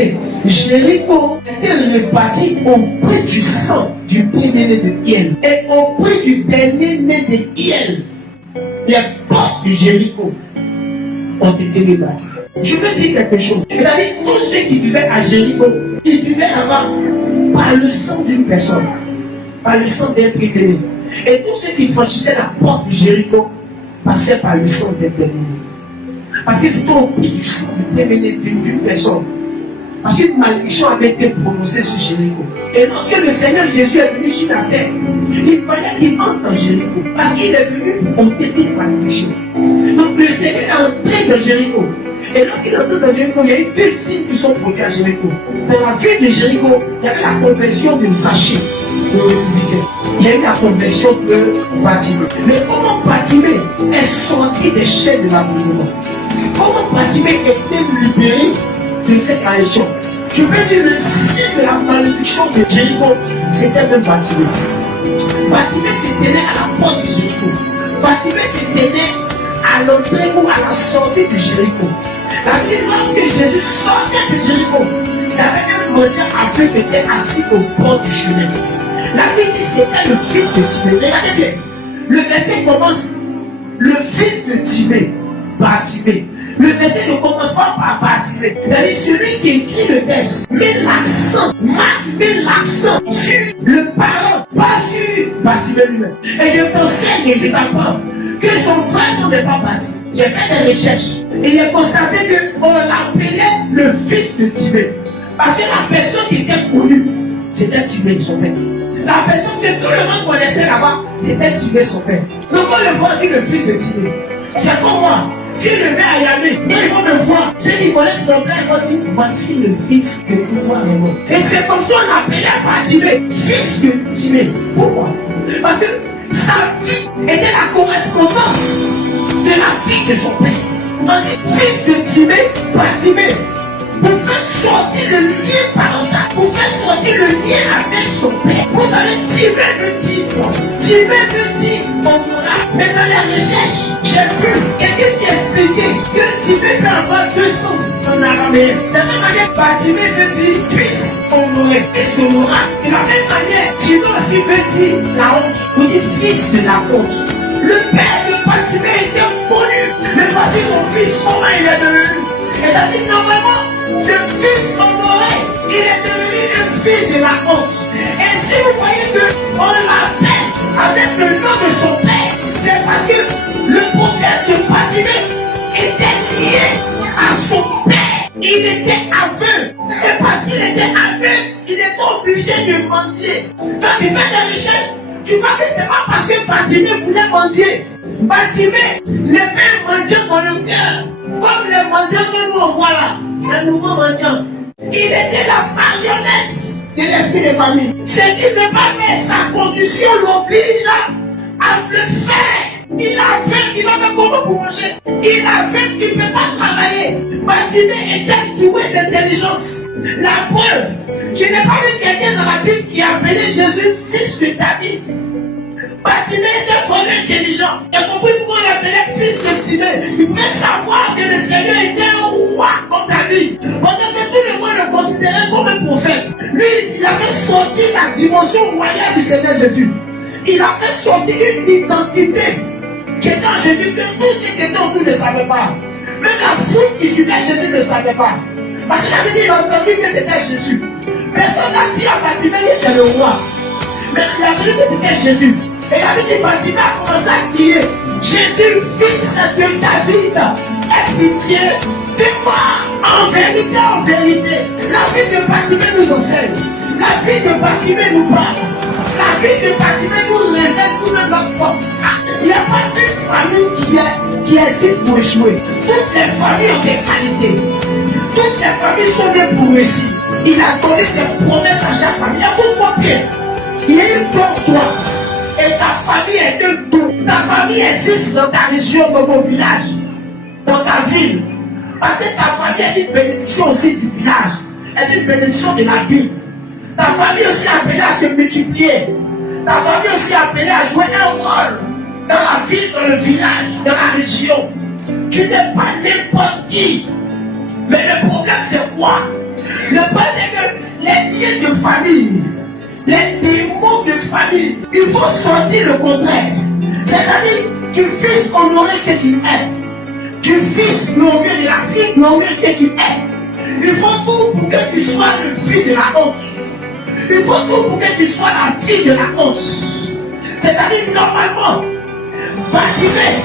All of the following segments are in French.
Écoutez, Jéricho était rebâti au prix du sang du premier-né de Hiel et au prix du dernier-né de Hiel. Les portes de Jéricho ont été rebâties. Je veux dire quelque chose. C'est-à-dire, tous ceux qui vivaient à Jéricho, ils vivaient là-bas par le sang d'une personne, par le sang d'un premier-né. Et tous ceux qui franchissaient la porte de Jéricho passaient par le sang d'un dernier-né. Parce que c'était au prix du sang du premier-né d'une personne. Parce qu'une malédiction avait été prononcée sur Jéricho. Et lorsque le Seigneur Jésus est venu sur la terre, il fallait qu'il entre dans Jéricho. Parce qu'il est venu pour ôter toute malédiction. Donc le Seigneur est entré dans Jéricho. Et lorsqu'il est entré dans Jéricho, il y a eu deux signes qui sont produits à Jéricho. Dans la ville de Jéricho, il y avait la conversion de Zachée, le républicain. Il y a eu la conversion de Bartimée. Mais comment Bartimée est sorti des chaînes de l'abandonnement? Comment Bartimée était libéré de cette malédiction? Je veux dire, le signe de la malédiction de Jéricho, c'était même Bartimée. Bartimée s'était né à la porte de Jéricho. Bartimée s'était né à l'entrée ou à la sortie de Jéricho. La Bible, lorsque Jésus sortait de Jéricho, il y avait un mendiant aveugle qui était assis au bord du chemin. La Bible dit que c'était le fils de Timée. Regardez bien. Le verset commence, le fils de Timée, Bartimée. Le verset ne commence pas par Bartimée. C'est-à-dire celui qui écrit le texte met l'accent sur le parent, pas sur Bartimée lui-même. Et je t'enseigne et je t'apprends que son vrai nom n'est pas Bartimée. J'ai fait des recherches et j'ai constaté qu'on l'appelait le fils de Timée. Parce que la personne qui était connue, c'était Timée, son père. La personne que tout le monde connaissait là-bas, c'était Timée, son père. Donc on le voit dire le fils de Timée. C'est comme moi. Si je vais à Yamé, ils vont me voir. Ceux qui connaissent mon père, ils vont dire voici le fils que tu vois vraiment. Et c'est comme ça qu'on appelait Bartimée, fils de Timée. Pourquoi? Parce que sa vie était la correspondance de la vie de son père. On dit fils de Timée, Bartimée. Pour faire sortir le lien parental, pour faire sortir le lien avec son père. Vous savez, Timée me dit, on verra. Mais dans la recherche, j'ai vu quelqu'un qui expliquait que Timée peut avoir deux sens en araméen. De la même manière, Bartimée veut dire fils honoré, fils d'honorable. De la même manière, Timée aussi veut dire la honte. On dit fils de la honte. Le père de Bartimée était connu, mais voici son fils, comment il est devenu. Et la dit non vraiment, le fils honoré, il est devenu un fils de la honte. Et si vous voyez qu'on l'appelle avec le nom de son père, c'est parce que le problème de Bartimée était lié à son père. Il était aveugle. Et parce qu'il était aveugle, il était obligé de mendier. Quand tu fais des recherches, tu vois que c'est pas parce que Bartimée voulait mendier. Bartimée, les mêmes mendiants dans le cœur, comme les mendiants que nous on voit là, un nouveau mendiant. Il était la marionnette de l'esprit de famille. Ce qu'il ne pas faire, sa condition l'oblige à le faire. Il a fait, il va faire comment pour manger. Il a fait, il ne peut pas travailler. Bartimée était doué d'intelligence. La preuve, je n'ai pas vu quelqu'un dans la Bible qui a appelé Jésus fils de David. Bartimée était vraiment intelligent. Et compris pourquoi on l'appelait fils de Timée. Il pouvait savoir que le Seigneur était un roi comme David. Pendant que tout le monde le considérait comme un prophète. Lui, il avait sorti la dimension royale du Seigneur Jésus. Il a fait sortir une identité qui était en Jésus que tous ceux qui étaient autour ne savaient pas. Même la foule qui suivait Jésus ne savait pas. Parce qu'il avait dit, il a entendu que c'était Jésus. Personne n'a dit à Bartimée que c'est le roi. Mais il a dit que c'était Jésus. Et il avait dit, Bartimée a commencé à crier, Jésus, fils de David, aie pitié de moi. En vérité, la vie de Bartimée nous enseigne. La vie de Bartimée nous parle. La vie de Bartimée nous révèle tout notre corps. Il n'y a pas une famille qui existe pour échouer. Toutes les familles ont des qualités. Toutes les familles sont nées pour réussir. Il a donné des promesses à chaque famille. Il y a beaucoup de il y a une pour toi. Et ta famille est un tout. Ta famille existe dans ta région, dans ton village, dans ta ville. Parce que ta famille est une bénédiction aussi du village. Elle est une bénédiction de la ville. Ta famille aussi appelée à se multiplier. Ta famille aussi appelée à jouer un rôle dans la ville, dans le village, dans la région. Tu n'es pas n'importe qui. Mais le problème c'est quoi? Le problème c'est que les liens de famille, les démons de famille, il faut sortir le contraire. C'est-à-dire, du fils honoré que tu es, du fils glorieux, de la fille glorieuse que tu es. Il faut tout pour que tu sois le fils de la honte. Il faut tout pour que tu sois la fille de la honte. C'est-à-dire, normalement, Bartimée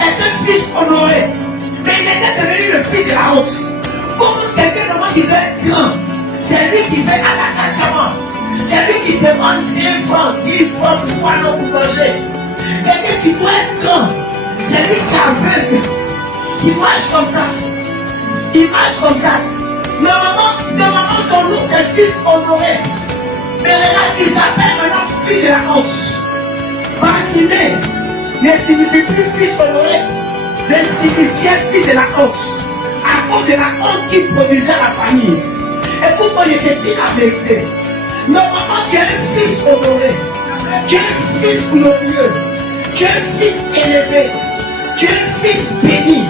est un fils honoré, mais il était devenu le fils de la honte. Pour quelqu'un normalement qui doit être grand, c'est lui qui fait à la carte. C'est lui qui demande 5 francs, 10 francs pour aller pour manger. Quelqu'un qui doit être grand, c'est lui qui est aveugle, qui marche comme ça. Il marche comme ça. Normalement son nom c'est fils honoré. Mais regarde, ils appellent maintenant fils de la honte. Bartimée ne signifie plus fils honoré, mais signifiait fils de la honte. À cause de la honte qui produisait la famille. Écoute-moi, je te dis la vérité. Normalement, tu es un fils honoré. Tu es un fils glorieux. Tu es un fils élevé. Tu es un fils béni.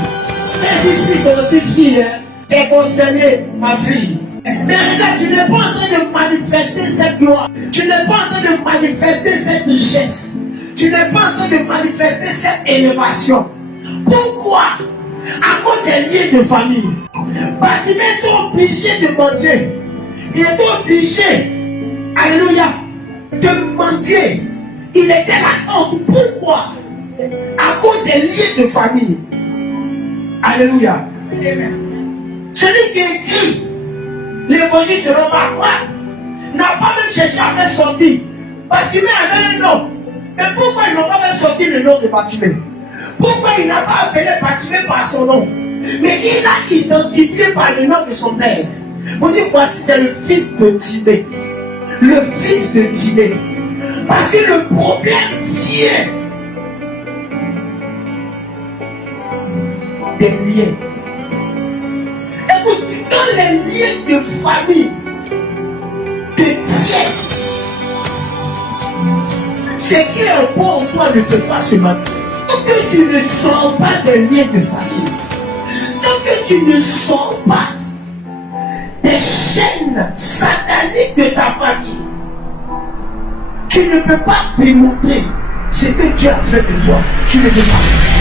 Les fils sont aussi filles. Tu es concerné, ma fille. Mais regarde, tu n'es pas en train de manifester cette gloire. Tu n'es pas en train de manifester cette richesse. Tu n'es pas en train de manifester cette élévation. Pourquoi? À cause des liens de famille. Bartimée est obligé de mentir. Il est obligé, alléluia, de mentir. Il était la honte. Pourquoi? À cause des liens de famille. Alléluia. Amen. Celui qui écrit l'évangile selon Marc n'a pas même cherché à faire sortir. Bartimée avait un nom. Mais pourquoi ils n'ont pas fait sortir le nom de Bartimée? Pourquoi il n'a pas appelé Bartimée par son nom? Mais il a identifié par le nom de son père. On dit voici, c'est le fils de Timée. Le fils de Timée. Parce que le problème vient des liens. Écoute, quand les liens de famille te tiennent, ce qui est bon pour toi ne peut pas se manifester. Tant que tu ne sors pas des liens de famille, tant que tu ne sors pas des chaînes sataniques de ta famille, tu ne peux pas démontrer ce que Dieu a fait de toi. Tu ne peux pas.